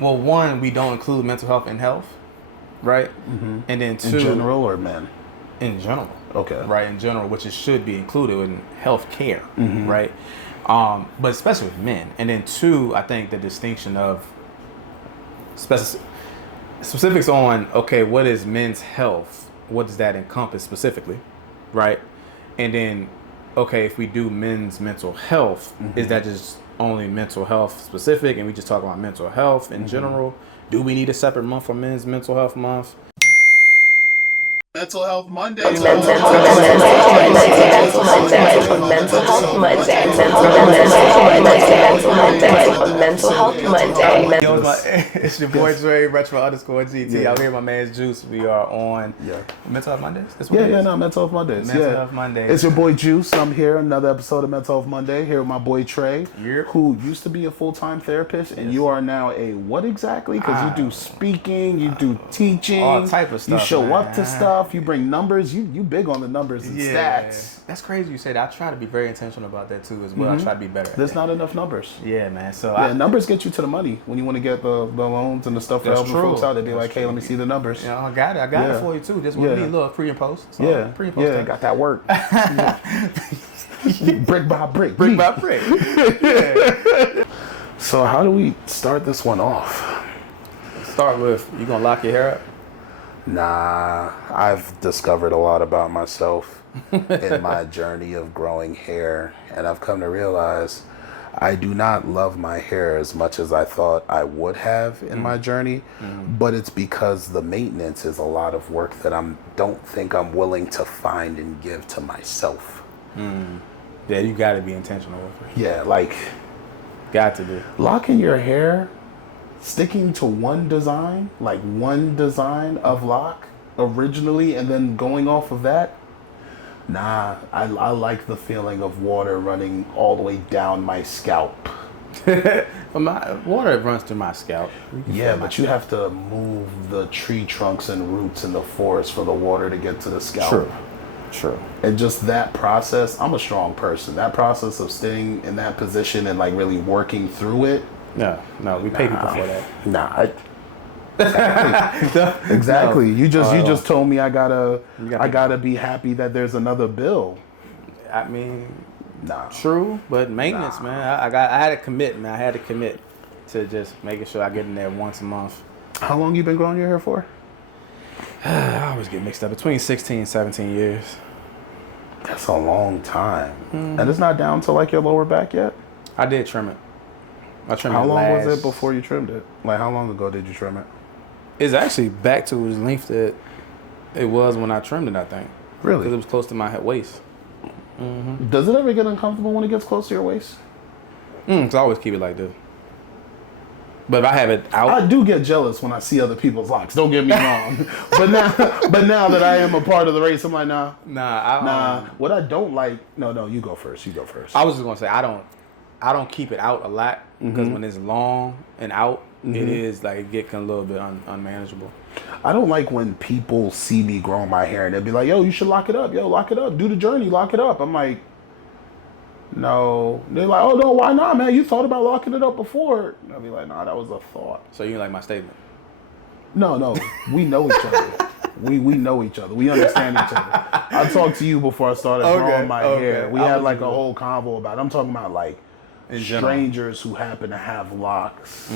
well, one, we don't include mental health in health, right? Mm-hmm. And then In two, general or men? in general, Okay. right? In general, which it should be included in health care, Mm-hmm. right? But especially with men. And then two, I think the distinction of specifics on, okay, what is men's health? What does that encompass specifically, right? And then, okay, if we do men's mental health, is that just only mental health specific and we just talk about mental health in general? Do we need a separate month for men's mental health month? Mental Health Monday. Mental Health Monday. Yo, it's your boy Dre, retro_GT. Yeah. Out here, my man's Juice. We are on Mental Health Mondays. Mental Health Mondays. Mental Health Mondays. It's your boy Juice. I'm here, another episode of Mental Health Monday. Here with my boy Trey, Yep. who used to be a full-time therapist, and you are now a what exactly? Because you do speaking, you do teaching, all type of stuff. You show up to man. stuff. You bring numbers. You big on the numbers and stats. That's crazy you say that. I try to be very intentional about that too as well. I try to be better at There's that. not enough numbers. Yeah, man. So Numbers get you to the money when you want to get the loans and the stuff for That's helping true. folks out. They'd be That's like, hey, true. let me see the numbers. you know, I got it for you too. Just with me, a little pre and post. So pre and post. got that work. Brick by brick. Brick by brick. Yeah. So how do we start this one off? Start with, you gonna lock your hair up? Nah, I've discovered a lot about myself in my journey of growing hair, and I've come to realize I do not love my hair as much as I thought I would have in my journey, but it's because the maintenance is a lot of work that don't think I'm willing to find and give to myself. Yeah, you gotta be intentional with it. Yeah, like Got to be. locking your hair, sticking to one design of lock originally, and then going off of that. Nah, I like the feeling of water running all the way down my scalp. But my water runs through my scalp. Yeah, but you have to move the tree trunks and roots in the forest for the water to get to the scalp. True. And just that process, I'm a strong person. That process of staying in that position and like really working through it. No, we pay people for that. Nah, exactly. You just told me I gotta be happy that there's another bill. I mean, Nah. true, but maintenance, man. I had to commit, man. I had to commit to just making sure I get in there once a month. How long you been growing your hair for? I always get mixed up between 16 and 17 years. That's a long time. And it's not down to like your lower back yet? I did trim it. I trimmed How it long was it before you trimmed it? Like how long ago did you trim it? It's actually back to its length that it was when I trimmed it, I think. Really? Because it was close to my waist. Does it ever get uncomfortable when it gets close to your waist? Cause I always keep it like this. But if I have it out, I do get jealous when I see other people's locks. Don't get me wrong. but now that I am a part of the race, I'm like, nah. What I don't like, no, you go first. I was just gonna say I don't keep it out a lot because when it's long and out, it is like it gets a little bit unmanageable. I don't like when people see me growing my hair and they'll be like, yo, you should lock it up. Yo, lock it up. Do the journey. Lock it up. I'm like, no. They're like, oh, no, why not, man? You thought about locking it up before. And I'll be like, nah, that was a thought. So you like my statement? No. We know each other. We know each other. We understand each other. I talked to you before I started growing my hair. We had like a whole convo about it. I'm talking about like strangers who happen to have locks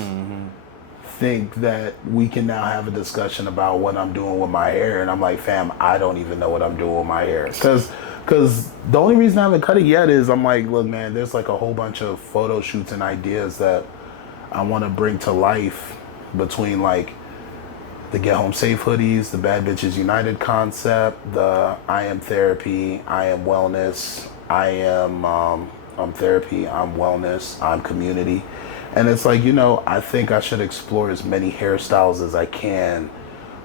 think that we can now have a discussion about what I'm doing with my hair. And I'm like, fam, I don't even know what I'm doing with my hair. Because the only reason I haven't cut it yet is I'm like, look, man, there's like a whole bunch of photo shoots and ideas that I want to bring to life between like the Get Home Safe hoodies, the Bad Bitches United concept, the I am therapy, I am wellness, I am I'm therapy, I'm wellness, I'm community. And it's like, I think I should explore as many hairstyles as I can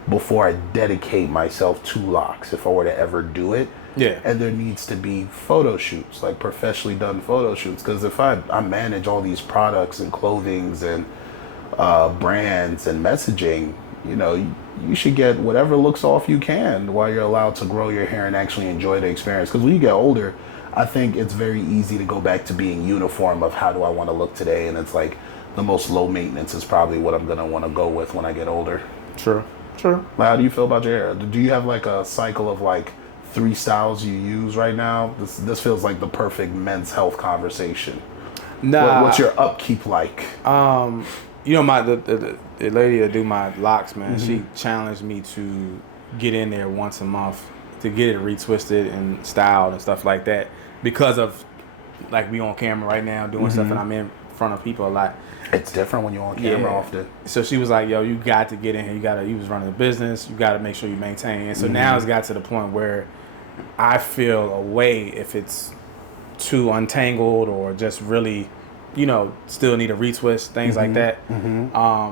before I dedicate myself to locks, if I were to ever do it. Yeah. And there needs to be photo shoots, like professionally done photo shoots. Because if I manage all these products and clothings and brands and messaging, you should get whatever looks off you can while you're allowed to grow your hair and actually enjoy the experience. Because when you get older, I think it's very easy to go back to being uniform of how do I want to look today. And it's like the most low maintenance is probably what I'm gonna want to go with when I get older. True. Like, how do you feel about your hair? Do you have like a cycle of like 3 styles you use right now? This feels like the perfect men's health conversation. Nah. What's your upkeep like? You know, the lady that do my locks, man, she challenged me to get in there once a month to get it retwisted and styled and stuff like that, because of like we on camera right now doing stuff and I'm in front of people a lot. It's different when you're on camera often. So she was like, yo, you got to get in here. You was running a business. You got to make sure you maintain. And so now it's got to the point where I feel a way if it's too untangled or just really, you know, still need a retwist, things like that.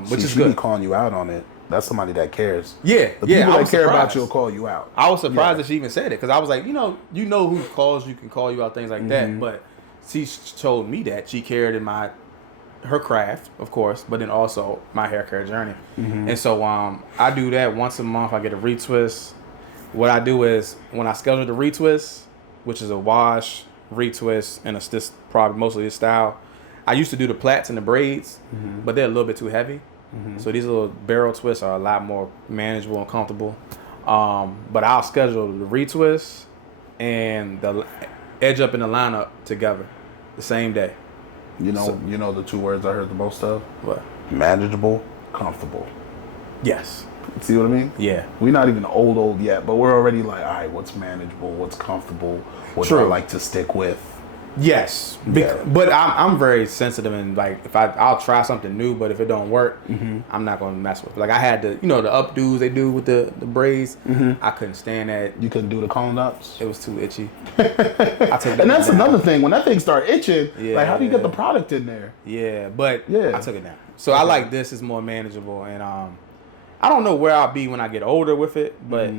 Which is good. Be calling you out on it. That's somebody that cares. Yeah. The people that care about you will call you out. I was surprised that she even said it, because I was like, you know who calls you, can call you out, things like that. But she told me that she cared in her craft, of course, but then also my hair care journey. And so I do that once a month. I get a retwist. What I do is when I schedule the retwist, which is a wash, retwist, and this probably mostly this style, I used to do the plaits and the braids, but they're a little bit too heavy. So these little barrel twists are a lot more manageable and comfortable. But I'll schedule the retwist and the edge up in the lineup together the same day. You know the 2 words I heard the most of? What? Manageable, comfortable. Yes. See what I mean? Yeah. We're not even old yet, but we're already like, all right, what's manageable, what's comfortable, what do I like to stick with? Yes, but I'm very sensitive, and like if I'll try something new, but if it don't work, I'm not gonna mess with it. Like I had the the updos they do with the braids. I couldn't stand that. You couldn't do the cone ups. It was too itchy. And that's another thing. When that thing start itching, like how do you get the product in there? Yeah, but I took it down. So I like this is more manageable, and I don't know where I'll be when I get older with it, but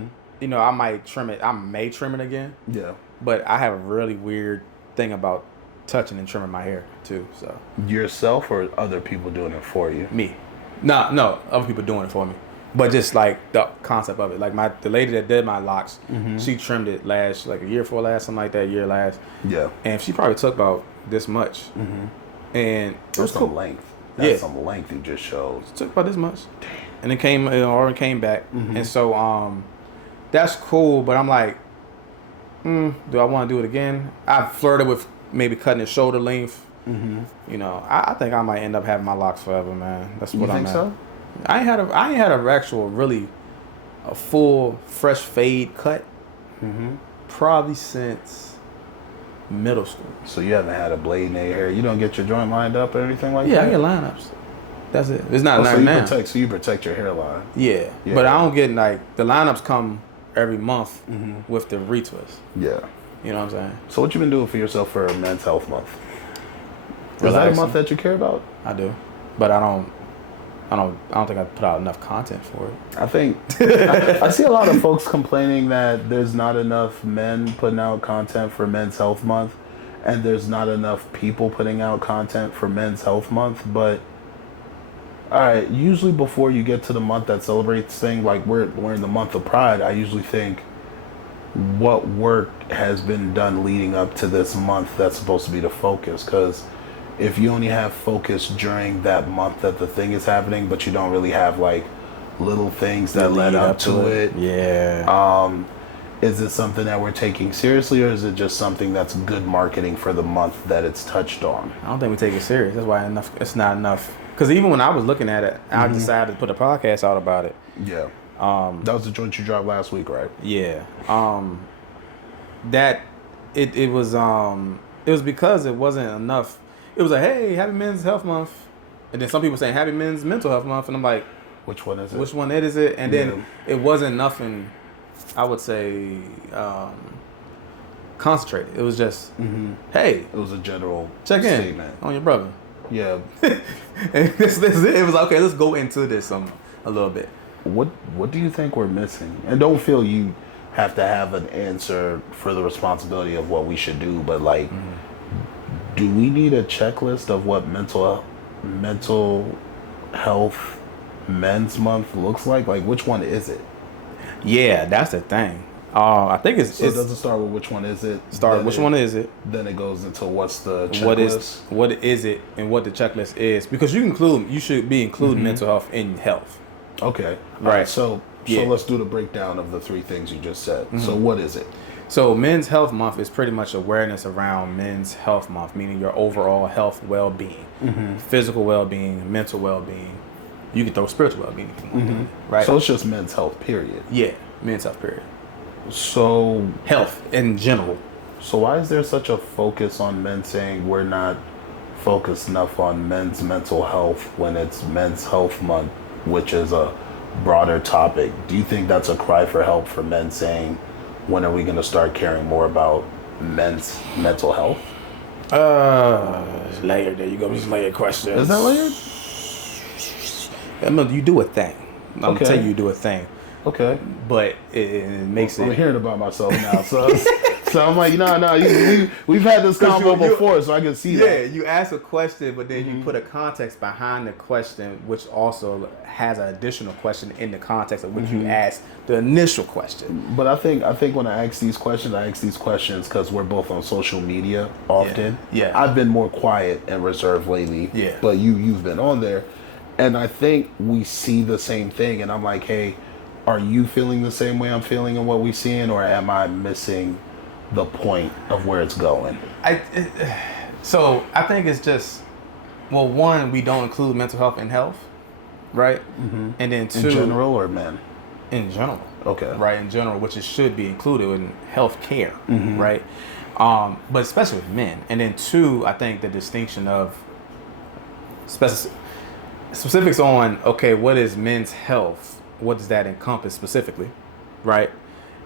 I might trim it. I may trim it again. Yeah, but I have a really weird thing about touching and trimming my hair too. So yourself or other people doing it for you? Me. No, other people doing it for me. But just like the concept of it. Like the lady that did my locks, she trimmed it last, like a year before last, something like that, year last. Yeah. And she probably took about this much. And it was some length. That's some length you just showed. It took about this much. Damn. And it came back. And so that's cool, but I'm like, do I want to do it again? I've flirted with maybe cutting it shoulder length. I think I might end up having my locks forever, man. That's what I'm at. You think so? I ain't had a actual really a full fresh fade cut probably since middle school. So you haven't had a blade in your hair? You don't get your joint lined up or anything like that? Yeah, I get lineups. That's it. It's not now. So you protect your hairline. Yeah, but I don't get like the lineups come every month with the retwist. Yeah. You know what I'm saying? So what you been doing for yourself for Men's Health Month? Is that a month that you care about? I do, but I don't think I put out enough content for it. I think I see a lot of folks complaining that there's not enough men putting out content for Men's Health Month, and there's not enough people putting out content for Men's Health Month. But all right, usually before you get to the month that celebrates things, like we're in the month of Pride, I usually think what work has been done leading up to this month that's supposed to be the focus. Because if you only have focus during that month that the thing is happening, but you don't really have like little things that led up to it. Yeah. Is it something that we're taking seriously, or is it just something that's good marketing for the month that it's touched on? I don't think we take it serious. That's why it's not enough. Because even when I was looking at it, I decided to put a podcast out about it. Yeah. That was the joint you dropped last week, right? Yeah. It was because it wasn't enough. It was like, hey, happy Men's Health Month. And then some people saying happy Men's Mental Health Month. And I'm like, which one is it? Which one is it? And then it wasn't nothing, I would say, concentrated. It was just, hey. It was a general statement on your brother. Yeah. And this it. It was like, okay, let's go into this a little bit. What do you think we're missing? And don't feel you have to have an answer for the responsibility of what we should do, but like, do we need a checklist of what mental health Men's Month looks like? Like, which one is it? Yeah, that's the thing. I think it's. So does it start with which one is it? Which one is it? Then it goes into what's the checklist. What is it, and what the checklist is? Because you should be including mental health in health. Okay. Right. So let's do the breakdown of the three things you just said. So what is it? So Men's Health Month is pretty much awareness around Men's Health Month, meaning your overall health well-being, physical well-being, mental well-being. You can throw spiritual well-being if you want, right? So it's just men's health, period. Yeah, men's health, period. So health in general. So why is there such a focus on men saying we're not focused enough on men's mental health when it's Men's Health Month, which is a broader topic? Do you think that's a cry for help for men saying, when are we going to start caring more about men's mental health? It's layered. There you go. Just layered questions. Is that layered? You do a thing. I'm gonna tell you do a thing. Okay. But it makes I'm hearing about myself now, so I'm like, we've had this convo before, so I can see that. Yeah, you ask a question, but then you put a context behind the question, which also has an additional question in the context of which you asked the initial question. But I think when I ask these questions because we're both on social media often. Yeah. I've been more quiet and reserved lately. Yeah. But you've been on there, and I think we see the same thing, and I'm like, hey, are you feeling the same way I'm feeling in what we're seeing, or am I missing the point of where it's going? So I think it's just, well, one, we don't include mental health in health, right? And then two, in general or men? In general. Okay. Right, in general, which it should be included in health care, right? But especially with men. And then two, I think the distinction of specifics on, okay, what is men's health? What does that encompass specifically, right?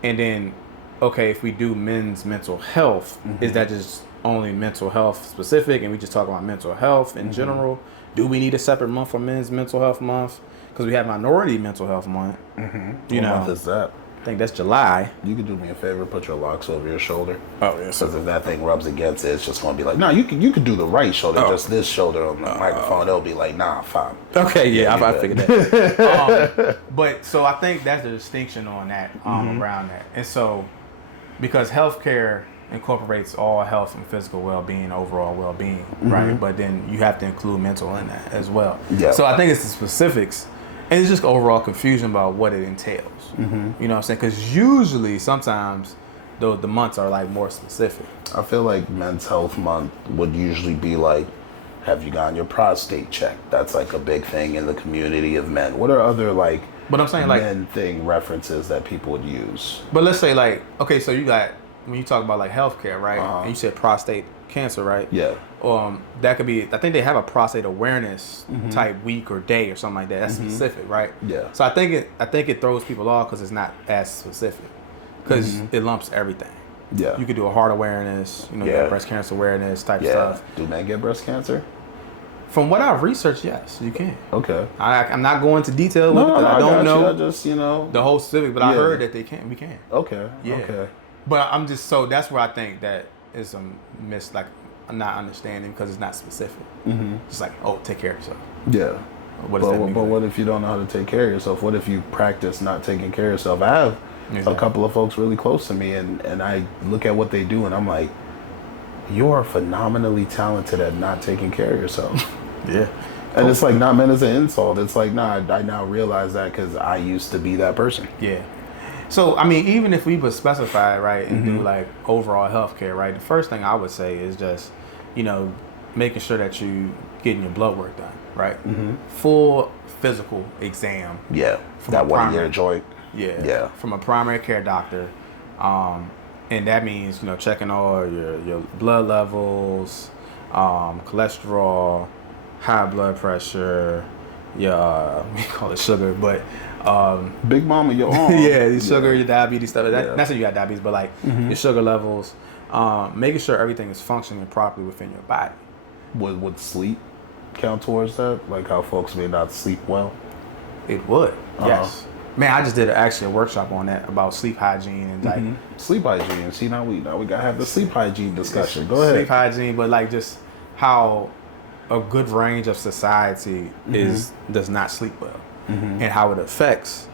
And then, okay, if we do men's mental health, is that just only mental health specific, and we just talk about mental health in general? Do we need a separate month for Men's Mental Health Month? Because we have Minority Mental Health Month. What month is that? I think that's July. You can do me a favor, put your locks over your shoulder. Oh, yes. Because if that thing rubs against it, it's just going to be like, no, you can do the right shoulder, just this shoulder on the microphone. It'll be like, nah, fine. Okay, yeah, I figured that. But so I think that's the distinction on that, around that. And so, because healthcare incorporates all health and physical well-being, overall well-being, right? But then you have to include mental in that as well. Yeah. So I think it's the specifics. And it's just overall confusion about what it entails. You know what I'm saying? Because usually, sometimes, the months are like more specific. I feel like Men's Health Month would usually be like, have you gotten your prostate checked? That's like a big thing in the community of men. What are other like, but I'm saying like men thing references that people would use? But let's say like, okay, so you got, when you talk about like healthcare, right? And you said prostate cancer, right? Yeah. That could be, I think they have a prostate awareness type week or day or something like that. That's specific, right? Yeah. So I think it throws people off because it's not as specific, because it lumps everything. Yeah. You could do a heart awareness, you got breast cancer awareness type stuff. Do men get breast cancer? From what I've researched, yes, you can. Okay. I'm not going into detail with it because I don't know I just, the whole specific, but I heard that we can. Okay. Yeah. Okay. But I'm just, so that's where I think that is a like not understanding, because it's not specific. It's like, oh, take care of yourself. Yeah. What does that mean? But what if you don't know how to take care of yourself? What if you practice not taking care of yourself? I have a couple of folks really close to me, and I look at what they do, and I'm like, you are phenomenally talented at not taking care of yourself. Yeah. And it's like, not meant as an insult. It's like, nah, I now realize that because I used to be that person. Yeah. So, I mean, even if we would specify, right, and do like overall healthcare, right, the first thing I would say is just, making sure that you getting your blood work done, right? Full physical exam. Yeah. That 1 year joint. Yeah. Yeah. From a primary care doctor. And that means, checking all your blood levels, cholesterol, high blood pressure, your, we call it sugar, but Big Mama, your arm. your sugar, your diabetes stuff. Not saying you got diabetes, but like your sugar levels. Making sure everything is functioning properly within your body. Would sleep count towards that? Like how folks may not sleep well? It would, yes. Man, I just did actually a workshop on that about sleep hygiene and like sleep hygiene. See, now we gotta have the sleep hygiene discussion. Go ahead. Sleep hygiene, but like just how a good range of society does not sleep well, and how it affects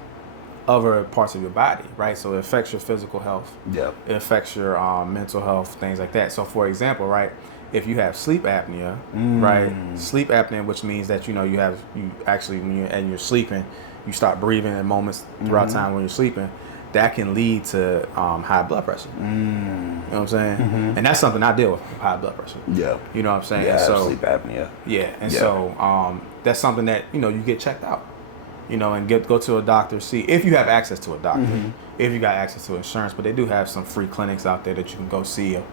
other parts of your body, right? So it affects your physical health. Yeah. It affects your mental health, things like that. So for example, right, if you have sleep apnea, right, sleep apnea, which means that you actually when you're sleeping, you stop breathing in moments throughout time when you're sleeping. That can lead to high blood pressure. You know what I'm saying? And that's something I deal with, high blood pressure. Yeah. You know what I'm saying? Yeah, so sleep apnea. Yeah, and so that's something that you get checked out. And go to a doctor, see if you have access to a doctor, if you got access to insurance. But they do have some free clinics out there that you can go see a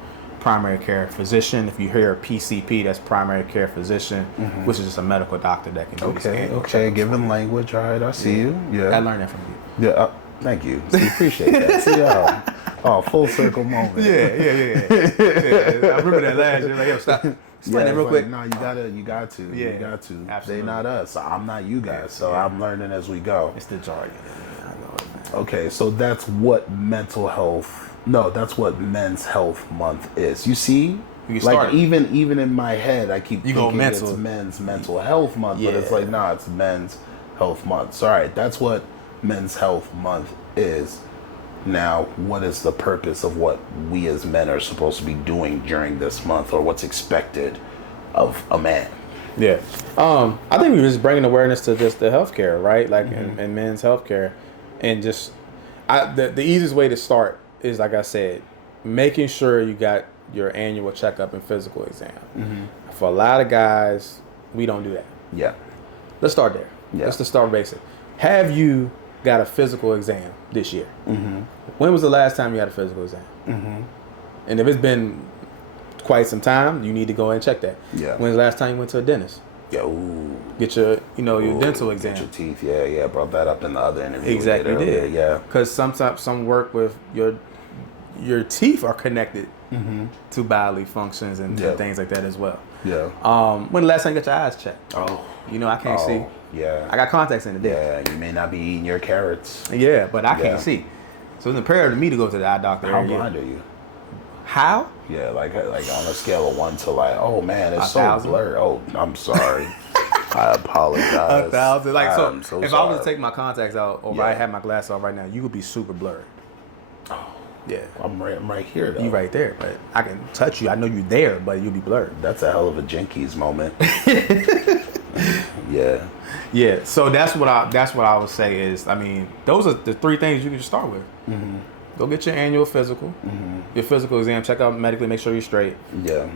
primary care physician. If you hear a PCP, that's primary care physician, which is just a medical doctor that can do this. Okay, giving language. All right, I see you. Yeah, I learned that from you. Yeah, thank you. See, appreciate that. See, full circle moment. Yeah. I remember that last year. Like, yo, stop. Explain that real quick. No, you got to. Yeah, you got to. Absolutely. They not us. I'm not you guys. So I'm learning as we go. It's the jargon. I know it, man. Okay, so that's what mental health. No, that's what Men's Health Month is. You see, like even in my head, I keep thinking it's Men's Mental Health Month, but it's like, nah, it's Men's Health Month. So, all right, that's what Men's Health Month is. Now, what is the purpose of what we as men are supposed to be doing during this month, or what's expected of a man? Yeah, I think we're just bringing awareness to just the healthcare, right? Like in men's healthcare, and just the easiest way to start is, like I said, making sure you got your annual checkup and physical exam. For a lot of guys, we don't do that. Yeah. Let's start there. Yeah. Let's just start basic. Have you got a physical exam this year? When was the last time you had a physical exam? And if it's been quite some time, you need to go and check that. Yeah. When's the last time you went to a dentist? Yeah. Ooh. Get your your dental exam. Get your teeth. Yeah. Brought that up in the other interview. Exactly. Did. Yeah. Because sometimes some work with your teeth are connected to bodily functions and things like that as well. Yeah. When the last time you got your eyes checked? Oh. I can't see. Yeah. I got contacts in the day. Yeah, you may not be eating your carrots. Yeah, but I can't see. So it's imperative to me to go to the eye doctor. How blind are you? How? Yeah, like on a scale of 1 to like, oh man, it's 1,000? so blurred. Oh, I'm sorry. I apologize. 1,000. Like I'm so if sorry. I was to take my contacts out, or if I had my glasses off right now, you would be super blurred. Oh. Yeah. I'm right here though. You right there, but I can touch you. I know you're there, but you'll be blurred. That's a hell of a Jinkies moment. Yeah. Yeah. So that's what I would say is, I mean, those are the three things you can just start with. Go get your annual physical, your physical exam, check out medically, make sure you're straight. Yeah.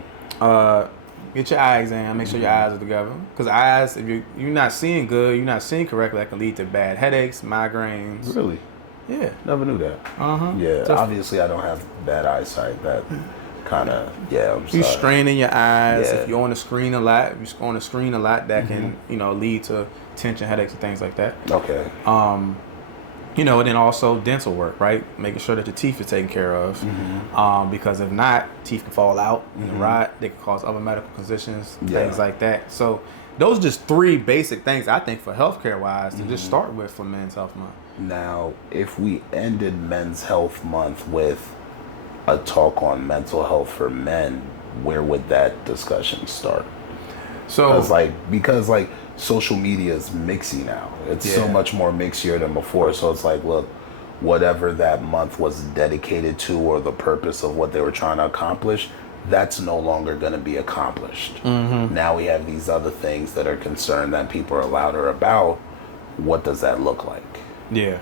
Get your eye exam, make sure your eyes are together. Because eyes, if you're not seeing good, you're not seeing correctly, that can lead to bad headaches, migraines. Really? Yeah. Never knew that. Yeah. Obviously, I don't have bad eyesight. That kind of, I'm sorry. You straining your eyes. Yeah. If you're on the screen a lot, that can, lead to tension, headaches, and things like that. Okay. And then also dental work, right? Making sure that your teeth are taken care of. Because if not, teeth can fall out and rot. They can cause other medical conditions, things like that. So those are just three basic things I think for healthcare wise to just start with for Men's Health Month. Now, if we ended Men's Health Month with a talk on mental health for men, where would that discussion start? So, because social media is mixy now. It's so much more mixier than before. So it's like, look, whatever that month was dedicated to, or the purpose of what they were trying to accomplish, that's no longer going to be accomplished. Now we have these other things that are concerned that people are louder about. What does that look like? Yeah.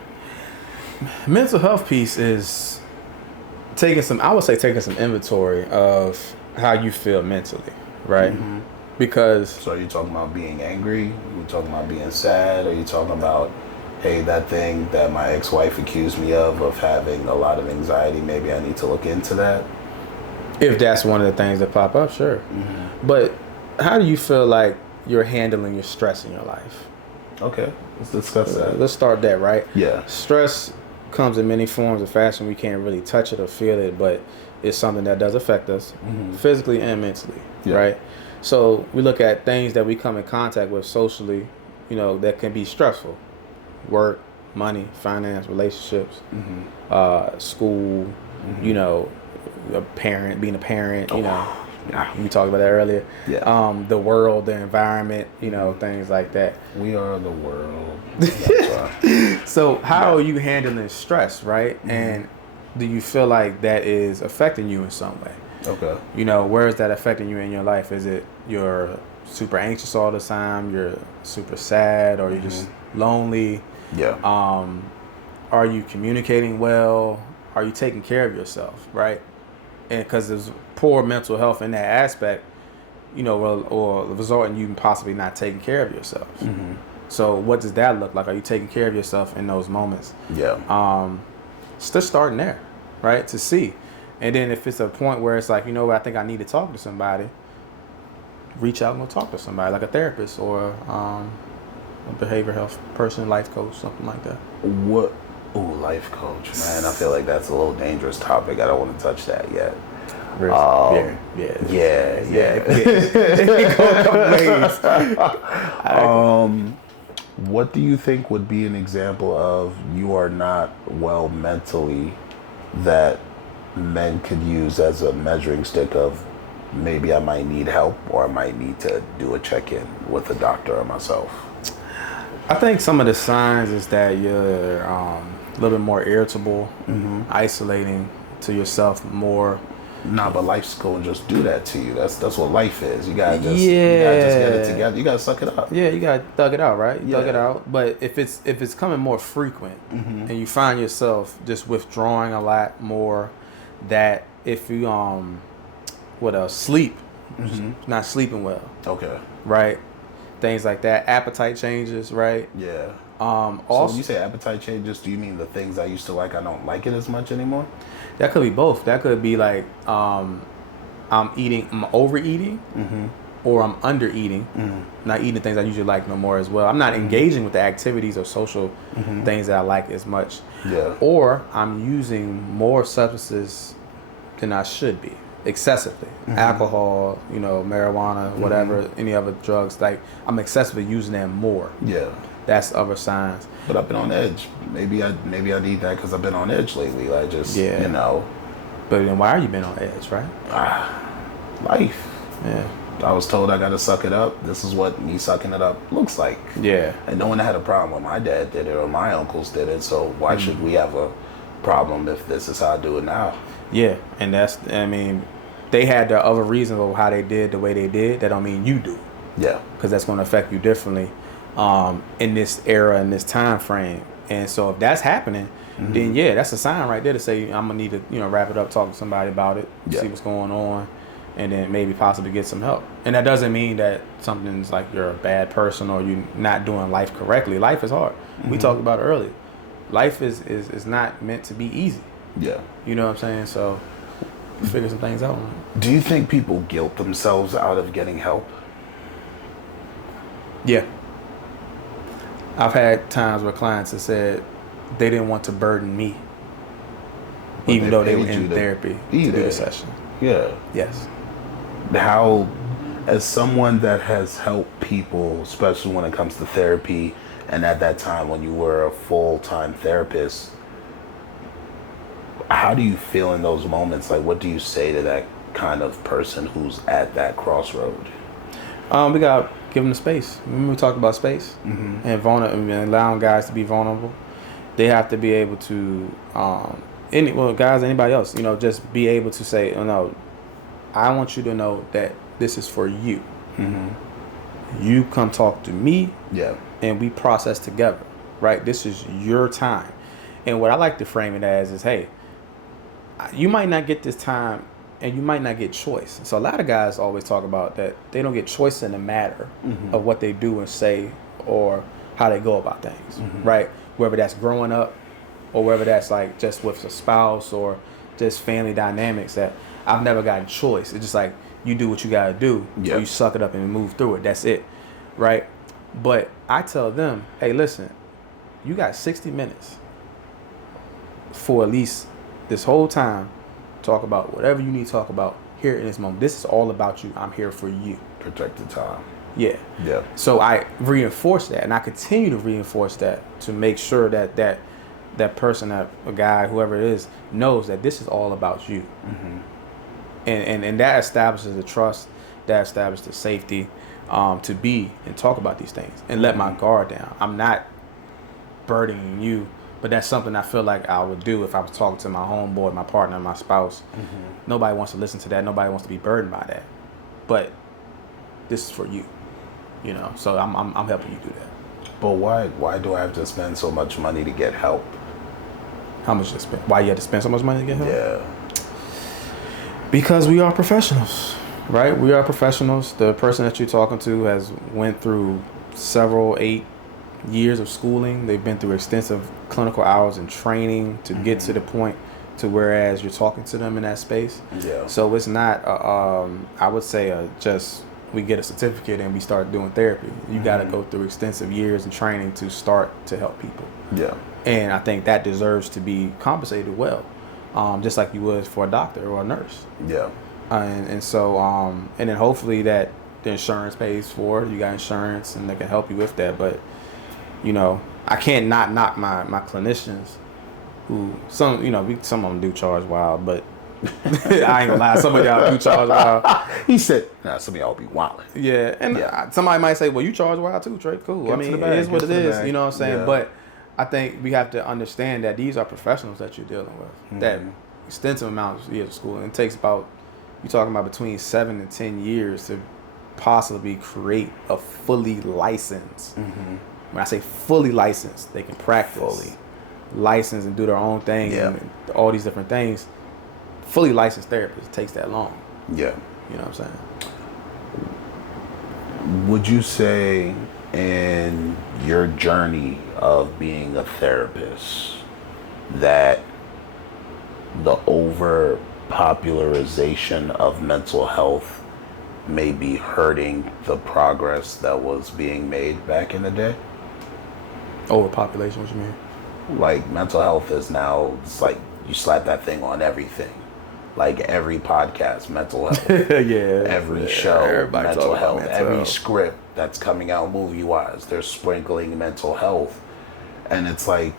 Mental health piece is taking some inventory of how you feel mentally, right? Because... So are you talking about being angry? Are you talking about being sad? Are you talking about, hey, that thing that my ex-wife accused me of having a lot of anxiety, maybe I need to look into that? If that's one of the things that pop up, sure. But how do you feel like you're handling your stress in your life? Okay, let's discuss that. Let's start that, right? Yeah. Stress comes in many forms of fashion. We can't really touch it or feel it, but it's something that does affect us physically and mentally, right? So we look at things that we come in contact with socially, that can be stressful. Work, money, finance, relationships, school, being a parent, we talked about that earlier. The world, the environment, things like that. We are the world. So how are you handling stress, right? And do you feel like that is affecting you in some way? Okay. Where is that affecting you in your life? Is it you're super anxious all the time, you're super sad, or you're just lonely? Yeah. Are you communicating well? Are you taking care of yourself, right? And because there's poor mental health in that aspect, or result in you possibly not taking care of yourself. So what does that look like? Are you taking care of yourself in those moments? Yeah. Just starting there, right? To see. And then if it's a point where it's like, I think I need to talk to somebody, reach out and go talk to somebody, like a therapist or a behavioral health person, life coach, something like that. What? Ooh, life coach, man. I feel like that's a little dangerous topic. I don't want to touch that yet. What do you think would be an example of you are not well mentally that men could use as a measuring stick of maybe I might need help or I might need to do a check-in with a doctor or myself? I think some of the signs is that you're a little bit more irritable, isolating to yourself more. Nah, but life's going to just do that to you. That's what life is. You gotta just get it together. You gotta suck it up. Yeah, you gotta thug it out, right? Thug it out. But if it's coming more frequent, and you find yourself just withdrawing a lot more, that if you what else? Sleep, not sleeping well. Okay. Right. Things like that. Appetite changes, right? Yeah. Also, so when you say appetite changes, do you mean the things I used to like, I don't like it as much anymore? That could be both. That could be like I'm overeating, or I'm under eating, not eating the things I usually like no more as well. I'm not engaging with the activities or social things that I like as much. Yeah. Or I'm using more substances than I should be, excessively. Alcohol, marijuana, whatever, any other drugs. Like I'm excessively using them more. Yeah. That's other signs. But I've been on edge. Maybe I need that because I've been on edge lately. Like just But then why are you been on edge, right? Life. Yeah. I was told I got to suck it up. This is what me sucking it up looks like. Yeah. And no one had a problem when my dad did it or my uncles did it. So why should we have a problem if this is how I do it now? Yeah. And they had their other reasons of how they did the way they did. That don't mean you do. Yeah. Because that's going to affect you differently in this era, in this time frame. And so if that's happening, then that's a sign right there to say I'm going to need to, wrap it up, talk to somebody about it, see what's going on, and then maybe possibly get some help. And that doesn't mean that something's like you're a bad person or you're not doing life correctly. Life is hard. We talked about it earlier. Life is not meant to be easy. Yeah. You know what I'm saying? So figure some things out. Do you think people guilt themselves out of getting help? Yeah. I've had times where clients have said they didn't want to burden me, even though they were in therapy to do the session. Yeah. Yes. How, as someone that has helped people, especially when it comes to therapy, and at that time when you were a full-time therapist, how do you feel in those moments? Like, what do you say to that kind of person who's at that crossroad? We got to give them the space. Remember we talked about space and allowing guys to be vulnerable. They have to be able to, guys, anybody else, just be able to say, oh, no, I want you to know that this is for you. You come talk to me, and we process together, right? This is your time. And what I like to frame it as is, hey, you might not get this time and you might not get choice. So a lot of guys always talk about that they don't get choice in the matter of what they do and say or how they go about things, right? Whether that's growing up or whether that's like just with a spouse or just family dynamics, that I've never gotten choice. It's just like you do what you got to do, so you suck it up and move through it. That's it, right? But I tell them, hey, listen, you got 60 minutes for at least this whole time. Talk about whatever you need to talk about here in this moment. This is all about you. I'm here for you. Protected time. Yeah. Yeah. So I reinforce that, and I continue to reinforce that to make sure that person, that a guy, whoever it is, knows that this is all about you. And that establishes the trust, that establishes the safety to be and talk about these things and let my guard down. I'm not burdening you. But that's something I feel like I would do if I was talking to my homeboy, my partner, my spouse. Nobody wants to listen to that. Nobody wants to be burdened by that. But this is for you, you know. So I'm helping you do that. But why do I have to spend so much money to get help? How much you spend? Why you have to spend so much money to get help? Yeah. Because we are professionals, right? We are professionals. The person that you're talking to has went through several 8 years of schooling. They've been through extensive clinical hours and training to get to the point to whereas you're talking to them in that space. Yeah. So it's not, I would say, just we get a certificate and we start doing therapy. You got to go through extensive years of training to start to help people. Yeah. And I think that deserves to be compensated well, just like you would for a doctor or a nurse. Yeah. And so, and then hopefully that the insurance pays for it. You got insurance and they can help you with that. But, you know, I can't not knock my clinicians who, some of them do charge wild, but I ain't gonna lie, some of y'all do charge wild. He said, nah, some of y'all be wildin'. Yeah, and somebody might say, well, you charge wild too, Trey. Cool. I mean, it is what it is. You know what I'm saying? Yeah. But I think we have to understand that these are professionals that you're dealing with. That extensive amounts of years of school. And it takes about, you're talking about between 7 and 10 years to possibly create a fully licensed. When I say fully licensed, they can practice. Fully licensed and do their own thing and all these different things. Fully licensed therapist takes that long. Yeah. You know what I'm saying? Would you say in your journey of being a therapist that the over-popularization of mental health may be hurting the progress that was being made back in the day? Overpopulation, what you mean? Like, mental health is now, it's like you slap that thing on everything. Like every podcast, mental health. Every show, mental health. Every script that's coming out movie-wise, they're sprinkling mental health. And it's like,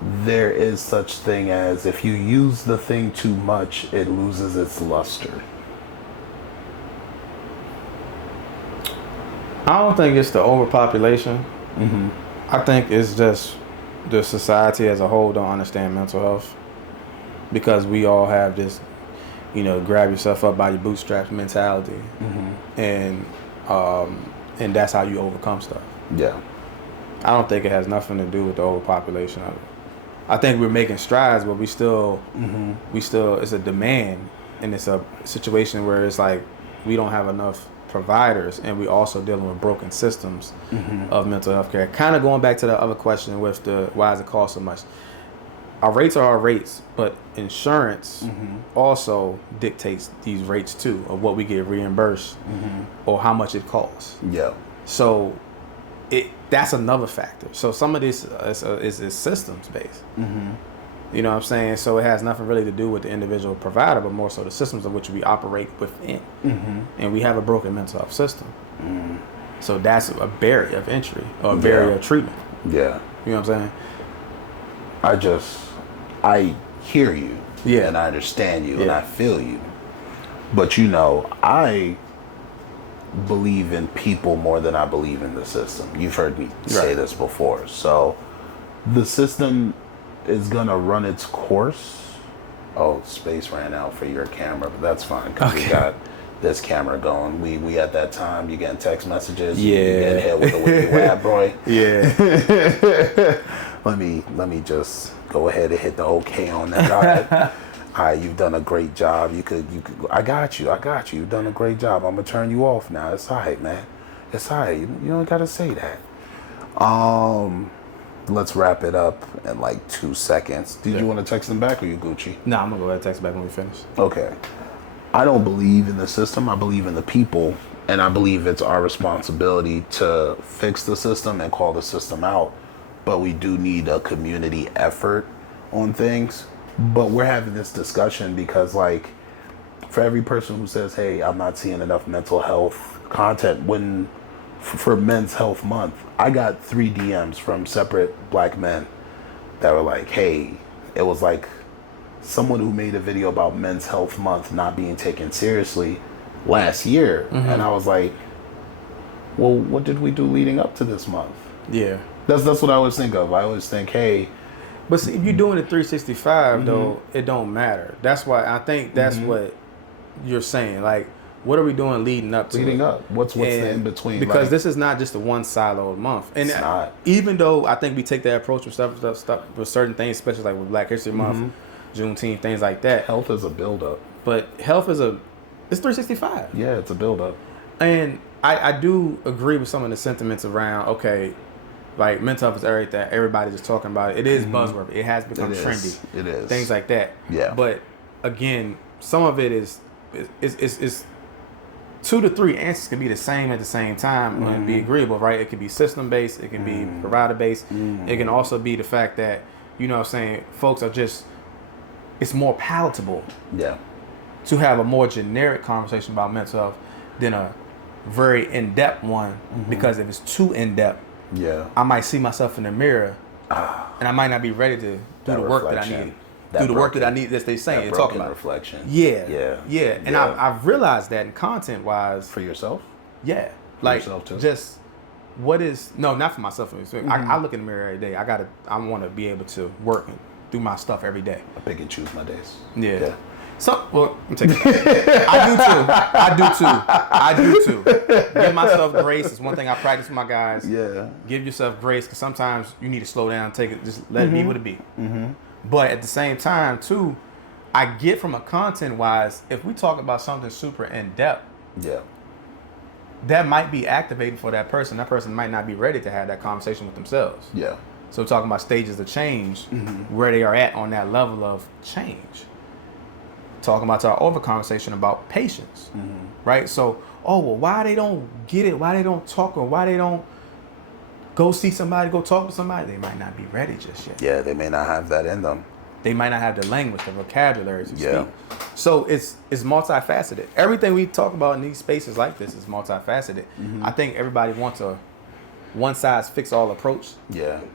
there is such thing as if you use the thing too much, it loses its luster. I don't think it's the overpopulation. I think it's just the society as a whole don't understand mental health. Because we all have this, grab yourself up by your bootstraps mentality, and that's how you overcome stuff. Yeah, I don't think it has nothing to do with the overpopulation of it. I think we're making strides, but we still, it's a demand, and it's a situation where it's like we don't have enough providers, and we also dealing with broken systems of mental health care. Kind of going back to the other question with the why does it cost so much? Our rates are our rates, but insurance also dictates these rates too, of what we get reimbursed or how much it costs. Yeah. So that's another factor. So some of this is systems based. You know what I'm saying? So it has nothing really to do with the individual provider, but more so the systems of which we operate within. And we have a broken mental health system. So that's a barrier of entry or a barrier of treatment. Yeah. You know what I'm saying? I hear you, and I understand you, and I feel you. But I believe in people more than I believe in the system. You've heard me say this before. So the system is gonna run its course. Oh, space ran out for your camera, but that's fine because we got this camera going. We at that time, you getting text messages. You getting hit with the where you at, boy. Let me just go ahead and hit the OK on that. All right, you've done a great job. You could. I got you. You've done a great job. I'm gonna turn you off now. It's all right, man. It's all right. You don't gotta say that. Let's wrap it up in like 2 seconds. Did you want to text them back or you Gucci? No, I'm gonna go ahead and text back when we finish. Okay. I don't believe in the system. I believe in the people, and I believe it's our responsibility to fix the system and call the system out. But we do need a community effort on things. But we're having this discussion because, like, for every person who says, hey, I'm not seeing enough mental health content for Men's Health Month, I got 3 DMs from separate black men that were like, hey, it was like someone who made a video about Men's Health Month not being taken seriously last year. And I was like, well, what did we do leading up to this month? Yeah. That's what I always think of. I always think, hey. But see, if you're doing it 365 though, it don't matter. That's why I think that's what you're saying. Like, what are we doing leading up to? What's the in between? Because this is not just a one siloed month. And it's not. Even though I think we take that approach with stuff with certain things, especially like with Black History Month, Juneteenth, things like that. Health is a build up. But health is it's 365. Yeah, it's a build up. And I do agree with some of the sentiments around, okay, like mental health is everything. Everybody's just talking about it. It is buzzword. It has become trendy. It is. Things like that. Yeah. But again, some of it is 2 to 3 answers can be the same at the same time and be agreeable, right? It can be system based. It can be provider based. It can also be the fact that, you know what I'm saying, folks are just, it's more palatable. Yeah. To have a more generic conversation about mental health than a very in-depth one, because if it's too in-depth, I might see myself in the mirror and I might not be ready to do the work that I need. Do the work that I need, that they saying, that talking about reflection. Yeah. And I've realized that in content-wise. For yourself? Yeah. For like, yourself too? Just, what is, no, not for myself. I look in the mirror every day. I want to be able to work and do my stuff every day. I pick and choose my days. Yeah. Well, I'm taking I do too. Give myself grace is one thing I practice with my guys. Yeah. Give yourself grace, because sometimes you need to slow down, take it, just let it be what it be. But at the same time, too, I get from a content-wise, if we talk about something super in-depth, that might be activating for that person. That person might not be ready to have that conversation with themselves. Yeah. So talking about stages of change, where they are at on that level of change. Talking about our over conversation about patience, right? So, why they don't get it? Why they don't talk, or why they don't go see somebody, go talk to somebody? They might not be ready just yet. Yeah, they may not have that in them. They might not have the language, the vocabulary to speak. So it's multifaceted. Everything we talk about in these spaces like this is multifaceted. I think everybody wants a one-size-fits-all approach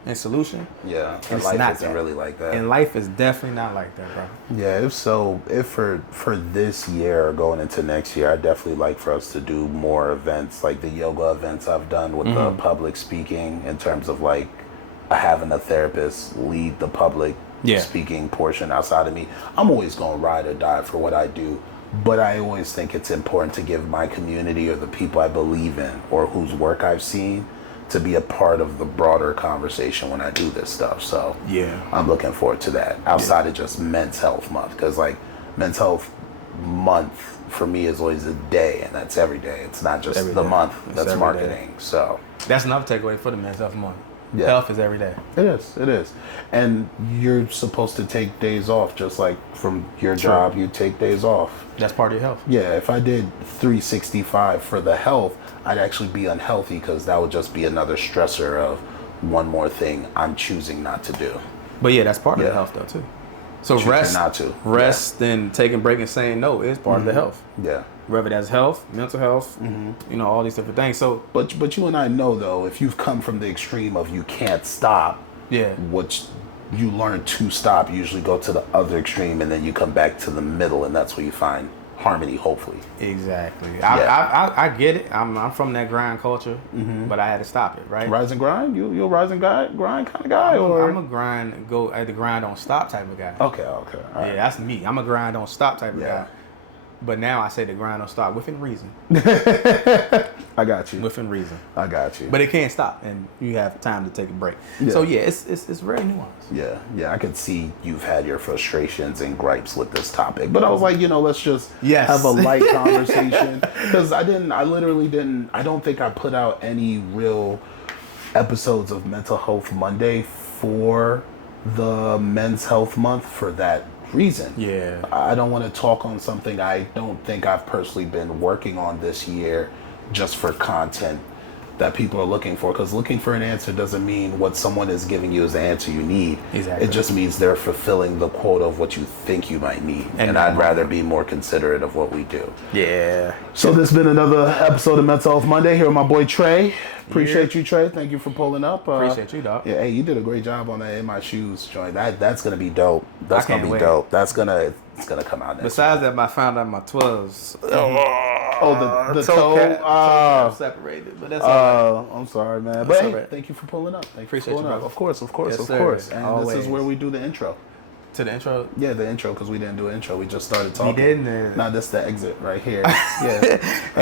and solution. Yeah, and life isn't really like that. And life is definitely not like that, bro. Yeah, if for this year, going into next year, I'd definitely like for us to do more events, like the yoga events I've done with the public speaking, in terms of like having a therapist lead the public speaking portion outside of me. I'm always going to ride or die for what I do. But I always think it's important to give my community, or the people I believe in, or whose work I've seen, to be a part of the broader conversation when I do this stuff. So I'm looking forward to that, outside of just Men's Health Month, because like Men's Health Month for me is always a day, and that's every day. It's not just the month that's marketing. So that's another takeaway for the Men's Health Month. Health is every day. It is. And you're supposed to take days off, just like from your job, you take days off. That's part of your health. Yeah, if I did 365 for the health, I'd actually be unhealthy, because that would just be another stressor of one more thing I'm choosing not to do. But yeah, that's part of the health though too. So choosing rest and taking a break and saying no is part of the health. Yeah. Whether that's health, mental health, you know, all these different things. So, but you and I know though, if you've come from the extreme of you can't stop, which you learn to stop, you usually go to the other extreme, and then you come back to the middle, and that's where you find harmony, hopefully. Exactly. I get it. I'm from that grind culture, but I had to stop it, right? Rise and grind? You a rise and grind kind of guy? I'm a grind, go at the grind don't stop type of guy. Okay. All right. Yeah, that's me. I'm a grind don't stop type of guy. But now I say the grind don't stop within reason. I got you. Within reason. I got you. But it can't stop, and you have time to take a break. So it's very nuanced. Yeah. I could see you've had your frustrations and gripes with this topic, but I was like, let's just have a light conversation, because I don't think I put out any real episodes of Mental Health Monday for the Men's Health Month for that reason. I don't want to talk on something I don't think I've personally been working on this year, just for content that people are looking for, because looking for an answer doesn't mean what someone is giving you is the answer you need. Exactly. It just means they're fulfilling the quota of what you think you might need, and I'd rather be more considerate of what we do. So this has been another episode of Mental Health Monday here with my boy Trey. Appreciate you, Trey. Thank you for pulling up. Appreciate you, dog. Yeah, hey, you did a great job on that In My Shoes joint. That's gonna be dope. That's gonna be dope. It's gonna come out next Besides that, I found out my 12s. Oh, the toe. Toe separated, but that's all right. I'm sorry, man. That's But all hey, right. thank you for pulling up. Appreciate you, bro. Of course, Yes, of sir. course. And Always. this is where we do the intro. To the intro. Yeah, the intro, because we didn't do an intro. We just started talking. We didn't. Nah, this is the exit right here. Yeah.